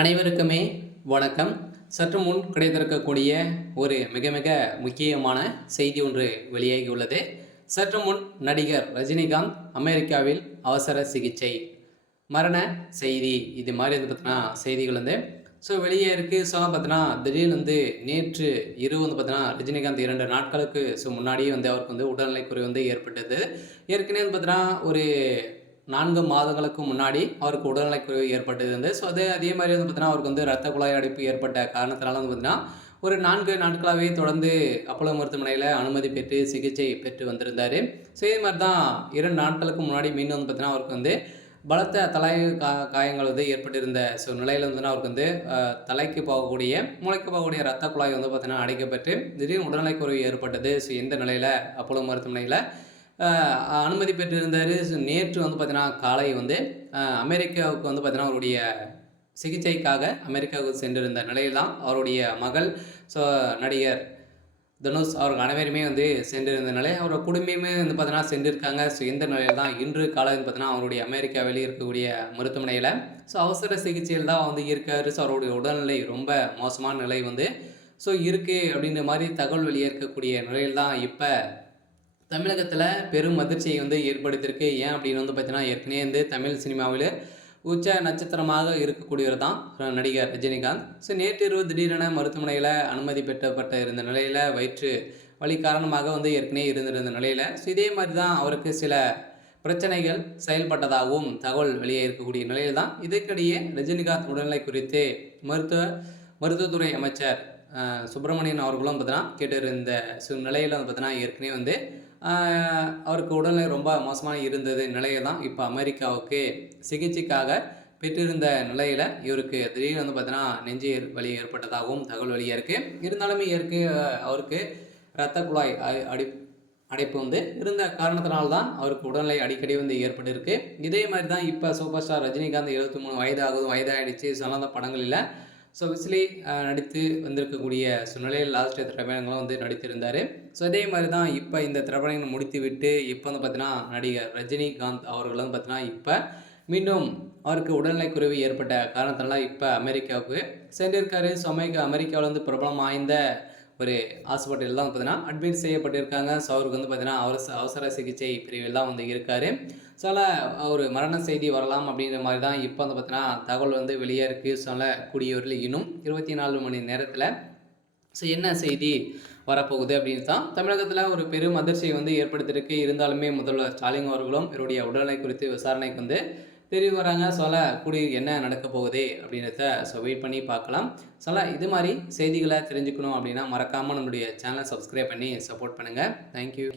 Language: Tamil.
அனைவருக்குமே வணக்கம். சற்று முன் கிடைத்திருக்கக்கூடிய ஒரு மிக மிக முக்கியமான செய்தி ஒன்று வெளியாகியுள்ளது. சற்று முன் நடிகர் ரஜினிகாந்த் அமெரிக்காவில் அவசர சிகிச்சை மரண செய்தி இது மாதிரி பார்த்தீங்கன்னா செய்திகள் வெளியே இருக்குது. பார்த்தீங்கன்னா திடீர்னு நேற்று இரவு பார்த்தீங்கன்னா ரஜினிகாந்த் 2 நாட்களுக்கு முன்னாடியே அவருக்கு உடல்நிலைக்குறைவு ஏற்பட்டது. ஏற்கனவே பார்த்தீங்கன்னா ஒரு 4 மாதங்களுக்கு முன்னாடி அவருக்கு உடல்நலக்குறைவு ஏற்பட்டது. அதே மாதிரி பார்த்தீங்கன்னா அவருக்கு இரத்த குழாய் அடைப்பு ஏற்பட்ட காரணத்தினால பார்த்தீங்கன்னா ஒரு 4 நாட்களாகவே தொடர்ந்து அப்போலோ மருத்துவமனையில் அனுமதி பெற்று சிகிச்சை பெற்று வந்திருந்தார். இதே மாதிரி தான் 2 நாட்களுக்கு முன்னாடி மீண்டும் பார்த்தீங்கன்னா அவருக்கு பலத்த தலை காயங்கள் ஏற்பட்டிருந்த நிலையில் அவருக்கு தலைக்கு போகக்கூடிய மூளைக்கு போகக்கூடிய இரத்த குழாய் பார்த்தீங்கன்னா அடைக்கப்பட்டு திடீர்னு உடல்நலக்குறைவு ஏற்பட்டது. எந்த நிலையில் அப்போலோ மருத்துவமனையில் அனுமதி பெற்றிருந்தார். நேற்று பார்த்தீங்கன்னா காலை அமெரிக்காவுக்கு பார்த்தீங்கன்னா அவருடைய சிகிச்சைக்காக அமெரிக்காவுக்கு சென்றிருந்த நிலையில் தான் அவருடைய மகள் நடிகர் தனுஷ் அவர்கள் அனைவருமே சென்றிருந்த நிலை, அவரோட குடும்பமே பார்த்தீங்கன்னா சென்றிருக்காங்க. இந்த நிலையில் தான் இன்று காலை பார்த்தீங்கன்னா அவருடைய அமெரிக்காவில் இருக்கக்கூடிய மருத்துவமனையில் அவசர சிகிச்சையில் தான் இருக்கார். அவருடைய உடல்நிலை ரொம்ப மோசமான நிலை இருக்குது அப்படின்ற மாதிரி தகவல் வெளியேற்கக்கூடிய நிலையில் தான் இப்போ தமிழகத்தில் பெரும் அதிர்ச்சியை ஏற்படுத்தியிருக்கு. ஏன் அப்படின்னு பார்த்தீங்கன்னா ஏற்கனவே தமிழ் சினிமாவில் உச்ச நட்சத்திரமாக இருக்கக்கூடியவர் தான் நடிகர் ரஜினிகாந்த். நேற்று இரவு திடீரென மருத்துவமனையில் அனுமதி பெற்றப்பட்ட இருந்த நிலையில் வயிற்று வலி காரணமாக ஏற்கனவே இருந்திருந்த நிலையில் இதே மாதிரி தான் அவருக்கு சில பிரச்சனைகள் செயல்பட்டதாகவும் தகவல் வெளியே இருக்கக்கூடிய நிலையில் தான் இதற்கிடையே ரஜினிகாந்த் உடல்நிலை குறித்து மருத்துவத்துறை அமைச்சர் சுப்பிரமணியன் அவர்களும் பார்த்தீங்கன்னா கேட்டிருந்த நிலையில் பார்த்தீங்கன்னா ஏற்கனவே அவருக்கு உடல்நிலை ரொம்ப மோசமாக இருந்தது நிலையை தான் இப்போ அமெரிக்காவுக்கு சிகிச்சைக்காக பெற்றிருந்த நிலையில் இவருக்கு திடீர்னு பார்த்தீங்கன்னா நெஞ்சு வலி ஏற்பட்டதாகவும் தகவல் வெளியாக இருக்குது. இருந்தாலுமே அவருக்கு இரத்த குழாய் அடைப்பு இருந்த காரணத்தினால்தான் அவருக்கு உடல்நிலை அடிக்கடி ஏற்பட்டிருக்கு. இதே மாதிரி தான் இப்போ சூப்பர் ஸ்டார் ரஜினிகாந்த் 73 வயதாகிடுச்சு. சொல்லாத படங்களில் விசிலி நடித்து வந்திருக்கக்கூடிய நிலையில் லாஸ்ட் திரைப்படங்களும் நடித்திருந்தார். அதே மாதிரி தான் இப்போ இந்த திரைப்படங்கள் முடித்து விட்டு இப்போ பார்த்தீங்கன்னா நடிகர் ரஜினிகாந்த் அவர்களும் பார்த்தீங்கன்னா இப்போ மீண்டும் அவருக்கு உடல்நிலைக்குறைவு ஏற்பட்ட காரணத்தினால இப்போ அமெரிக்காவுக்கு சென்றிருக்காரு. அமெரிக்காவில் பிரபலம் வாய்ந்த ஒரு ஹாஸ்பிட்டலில் தான் பார்த்தீங்கன்னா அட்மிட் செய்யப்பட்டிருக்காங்க. அவருக்கு பார்த்தீங்கன்னா அவசர சிகிச்சை பிரிவில் தான் இருக்கார். ஒரு மரண செய்தி வரலாம் அப்படின்ற மாதிரி தான் இப்போ பார்த்தீங்கன்னா தகவல் வெளியே இருக்குது. சொல்லக்கூடியவர்கள் இன்னும் 24 மணி நேரத்தில் என்ன செய்தி வரப்போகுது அப்படின்னு தான் தமிழகத்தில் ஒரு பெரும் அதிர்ச்சியை ஏற்படுத்தியிருக்கு. இருந்தாலுமே முதல்வர் ஸ்டாலின் அவர்களும் இவருடைய உடல்நிலை குறித்து விசாரணைக்கு தெரிவி வராங்க. கூடிய என்ன நடக்க போகுது அப்படின்றத வெயிட் பண்ணி பார்க்கலாம். இது மாதிரி செய்திகளை தெரிஞ்சுக்கணும் அப்படின்னா மறக்காமல் நம்மளுடைய சேனலை சப்ஸ்கிரைப் பண்ணி சப்போர்ட் பண்ணுங்கள். தேங்க்யூ.